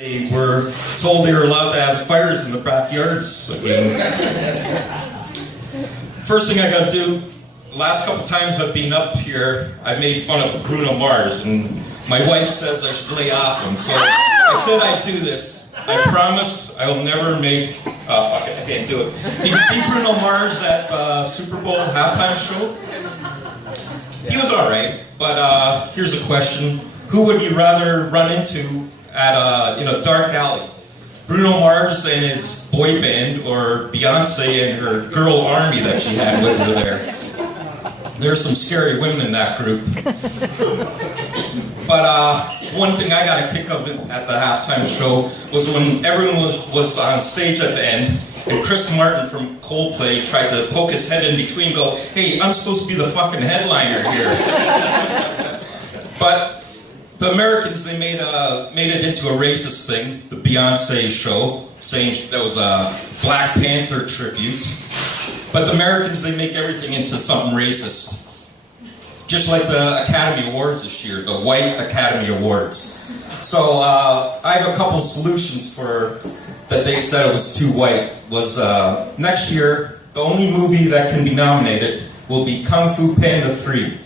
They were told they were allowed to have fires in the backyards again. First thing I gotta do, the last couple times I've been up here, I've made fun of Bruno Mars, and my wife says I should lay off him, so I said I'd do this. I promise I will never make, fuck it, I can't do it. Did you see Bruno Mars at the Super Bowl halftime show? He was alright, but here's a question. Who would you rather run into at a dark alley? Bruno Mars and his boy band, or Beyonce and her girl army that she had with her there? There's some scary women in that group. But one thing I got a kick of at the halftime show was when everyone was on stage at the end, and Chris Martin from Coldplay tried to poke his head in between and go, "Hey, I'm supposed to be the fucking headliner here." But the Americans, they made it into a racist thing, the Beyonce show, saying that was a Black Panther tribute. But the Americans, they make everything into something racist. Just like the Academy Awards this year, the White Academy Awards. So I have a couple solutions for that they said it was too white. Was next year, the only movie that can be nominated will be Kung Fu Panda 3.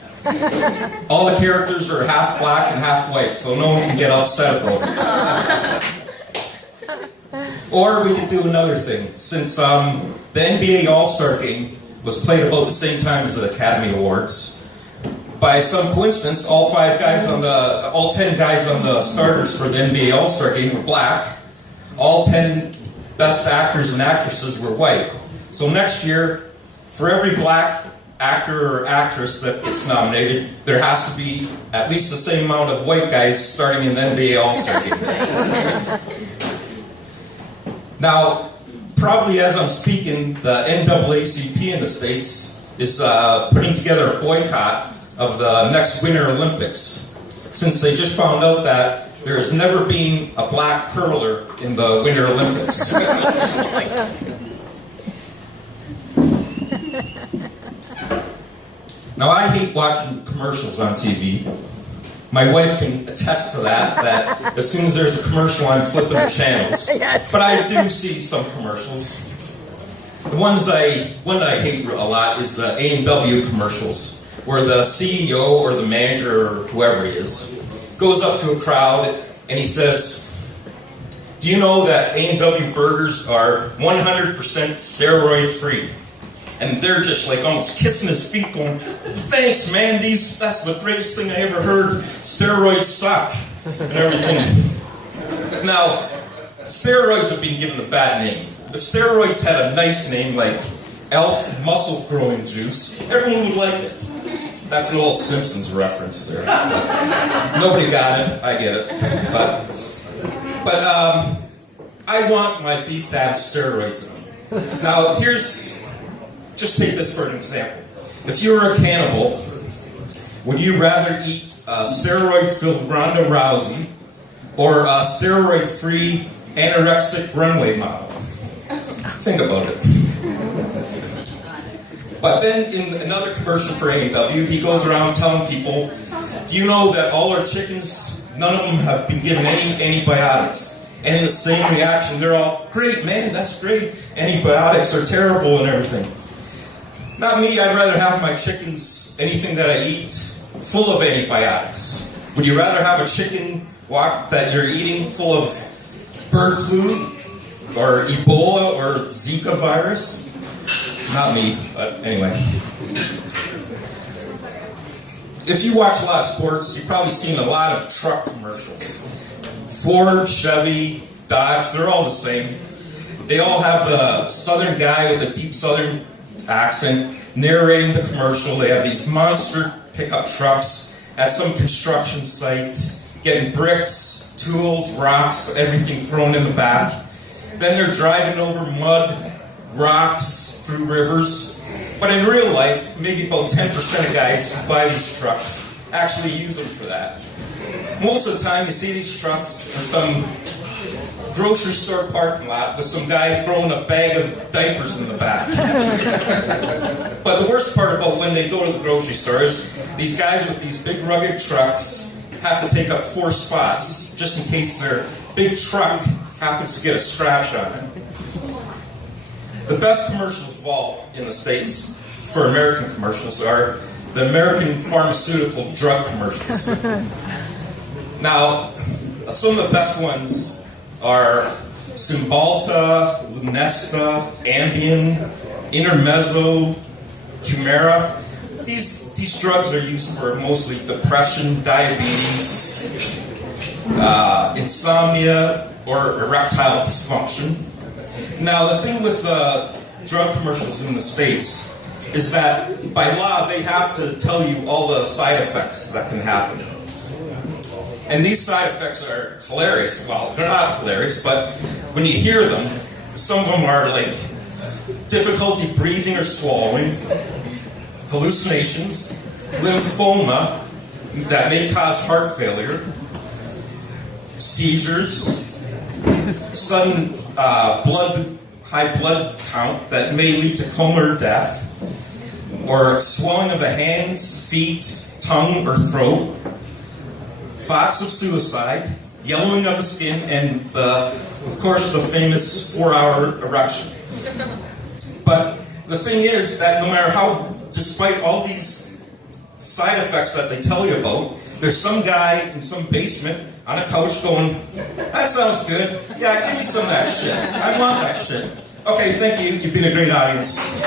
All the characters are half black and half white, so no one can get upset about it. Or we could do another thing. Since the NBA All-Star Game was played about the same time as the Academy Awards, by some coincidence, all 10 guys on the starters for the NBA All-Star Game were black. All 10 best actors and actresses were white. So next year, for every black actor or actress that gets nominated, there has to be at least the same amount of white guys starting in the NBA All-Star Game. Now, probably as I'm speaking, the NAACP in the States is putting together a boycott of the next Winter Olympics, since they just found out that there has never been a black curler in the Winter Olympics. Now, I hate watching commercials on TV. My wife can attest to that as soon as there's a commercial, I'm flipping the channels. Yes. But I do see some commercials. The one that I hate a lot is the A&W commercials, where the CEO or the manager or whoever he is goes up to a crowd and he says, "Do you know that A&W burgers are 100% steroid free?" And they're just like almost kissing his feet going, "Thanks, man, that's the greatest thing I ever heard. Steroids suck," and everything. Now, steroids have been given a bad name. If steroids had a nice name like Elf Muscle Growing Juice, everyone would like it. That's an old Simpsons reference there. Nobody got it, I get it. But I want my beef to have steroids in them. Now, just take this for an example. If you were a cannibal, would you rather eat a steroid-filled Ronda Rousey or a steroid-free anorexic runway model? Think about it. But then in another commercial for A&W, he goes around telling people, "Do you know that all our chickens, none of them have been given any antibiotics?" And the same reaction, they're all, "Great, man, that's great. Antibiotics are terrible and everything." Not me, I'd rather have my chickens, anything that I eat, full of antibiotics. Would you rather have a chicken that you're eating full of bird flu, or Ebola, or Zika virus? Not me, but anyway. If you watch a lot of sports, you've probably seen a lot of truck commercials. Ford, Chevy, Dodge, they're all the same. They all have the southern guy with a deep southern accent narrating the commercial. They have these monster pickup trucks at some construction site, getting bricks, tools, rocks, everything thrown in the back. Then they're driving over mud, rocks, through rivers. But in real life, maybe about 10% of guys who buy these trucks actually use them for that. Most of the time, you see these trucks in some grocery store parking lot with some guy throwing a bag of diapers in the back. But the worst part about when they go to the grocery store is these guys with these big rugged trucks have to take up 4 spots just in case their big truck happens to get a scratch on it. The best commercials of all in the States for American commercials are the American pharmaceutical drug commercials. Now, some of the best ones are Cymbalta, Lunesta, Ambien, Intermezzo, Humira. These drugs are used for mostly depression, diabetes, insomnia, or erectile dysfunction. Now, the thing with drug commercials in the States is that by law they have to tell you all the side effects that can happen. And these side effects are hilarious. Well, they're not hilarious, but when you hear them, some of them are like difficulty breathing or swallowing, hallucinations, lymphoma that may cause heart failure, seizures, sudden high blood count that may lead to coma or death, or swelling of the hands, feet, tongue, or throat, thoughts of suicide, yellowing of the skin, and of course the famous 4-hour erection. But the thing is that no matter how, despite all these side effects that they tell you about, there's some guy in some basement on a couch going, that sounds good. Yeah, give me some of that shit. I want that shit. Okay, thank you. You've been a great audience.